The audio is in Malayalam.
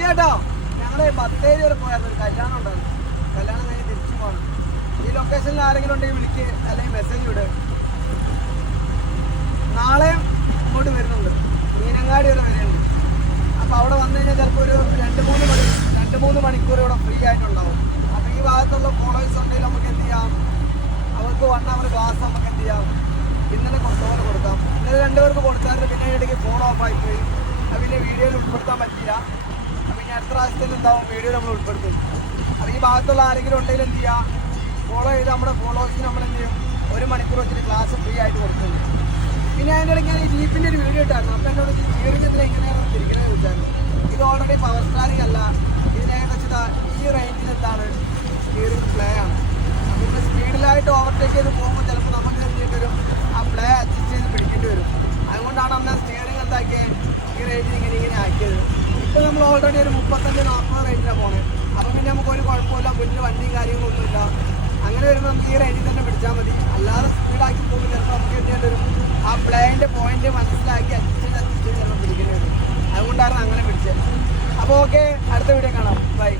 ചേട്ടോ ഞങ്ങൾ ബത്തേരി വരെ പോയായിരുന്നു, ഒരു കല്യാണം ഉണ്ടായിരുന്നു. കല്യാണം കഴിഞ്ഞ് തിരിച്ചു പോകണം. ഈ ലൊക്കേഷനിൽ ആരെങ്കിലും ഉണ്ടെങ്കിൽ വിളിക്ക്, അല്ലെങ്കിൽ മെസ്സേജ് വിട്. നാളെയും ഇങ്ങോട്ട് വരുന്നുണ്ട്, മീനങ്ങാടി വരെ വരുന്നുണ്ട്. അപ്പോൾ അവിടെ വന്നു കഴിഞ്ഞാൽ ചിലപ്പോൾ ഒരു 2-3 മണിക്കൂർ ഇവിടെ ഫ്രീ ആയിട്ടുണ്ടാവും. അപ്പോൾ ഈ ഭാഗത്തുള്ള ഫോളോവേഴ്സ് ഉണ്ടെങ്കിൽ നമുക്ക് എന്ത് ചെയ്യാം, അവർക്ക് 1 അവർ ക്ലാസ് നമുക്ക് എന്ത് ചെയ്യാം, ഇന്നലെ കൊടുത്തപോലെ കൊടുക്കാം. ഇന്നലെ 2 പേർക്ക് കൊടുത്തായിരുന്നു, പിന്നെ ഇടയ്ക്ക് ഫോൺ ഓഫായി പോയി. അത് പിന്നെ വീഡിയോയിൽ ഉൾപ്പെടുത്താൻ പറ്റില്ല. അപ്പം ഇനി അടുത്ത പ്രാവശ്യത്തിൽ എന്താവും വീഡിയോ നമ്മൾ ഉൾപ്പെടുത്തും. അപ്പോൾ ഈ ഭാഗത്തുള്ള ആരെങ്കിലും ഉണ്ടെങ്കിൽ എന്ത് ചെയ്യുക, ഫോളോ ചെയ്ത് നമ്മുടെ ഫോളോവേഴ്സിന് നമ്മൾ എന്ത് ചെയ്യും, 1 മണിക്കൂർ വെച്ചിട്ട് ക്ലാസ് ഫ്രീ ആയിട്ട് കൊടുക്കുന്നു. പിന്നെ അതിൻ്റെ ഇടയ്ക്ക് ഞാൻ ഈ ജീപ്പിൻ്റെ ഒരു വീഡിയോ ഇട്ടായിരുന്നു. അപ്പോൾ എന്നോട് സ്റ്റിയറിംഗ് എന്തിനാ എങ്ങനെയാണ് തിരിക്കണമെന്ന് ചോദിച്ചായിരുന്നു. ഇത് ഓൾറെഡി പവർ സ്റ്റാറിംഗ് അല്ല, ഇതിനേന്ന് വെച്ചാൽ ഈ റേഞ്ചിൽ എന്താണ് സ്റ്റിയറിംഗ് പ്ലേ ആണ്. അപ്പോൾ ഇപ്പോൾ സ്പീഡിലായിട്ട് ഓവർടേക്ക് ചെയ്ത് പോകുമ്പോൾ ചിലപ്പോൾ നമുക്ക് എന്ത് ചെയ്യേണ്ടി വരും, ആ പ്ലേ അഡ്ജസ്റ്റ് ചെയ്ത് പിടിക്കേണ്ടി വരും. അതുകൊണ്ടാണ് അന്ന് സ്റ്റിയറിംഗ് എന്താക്കിയത്, ഈ റേഞ്ചിൽ ഇങ്ങനെ ആക്കിയത്. ഇപ്പോൾ നമ്മൾ ഓൾറെഡി ഒരു 35-40 റേഞ്ചിലാണ് പോകുന്നത്. അപ്പോൾ പിന്നെ നമുക്ക് ഒരു കുഴപ്പമില്ല, മുന്നിൽ വണ്ടിയും കാര്യങ്ങളൊന്നുമില്ല. അങ്ങനെ വരുമ്പോൾ നമുക്ക് ഈ റേഞ്ചിൽ തന്നെ പിടിച്ചാൽ മതി. അല്ലാതെ സ്പീഡാക്കി പോകുമ്പോൾ ചിലപ്പോൾ നമുക്ക് എന്ത് ചെയ്യേണ്ടി വരും, ആ പ്ലേൻ്റെ പോയിന്റ് മനസ്സിലാക്കി അഡ്ജസ്റ്റ് ചെയ്ത് ചിലപ്പോൾ പിടിക്കേണ്ടി വരും. അതുകൊണ്ടാണ് അങ്ങനെ പിടിച്ചത്. അപ്പോൾ ഓക്കെ, അടുത്ത വീഡിയോ കാണാം. ബൈ.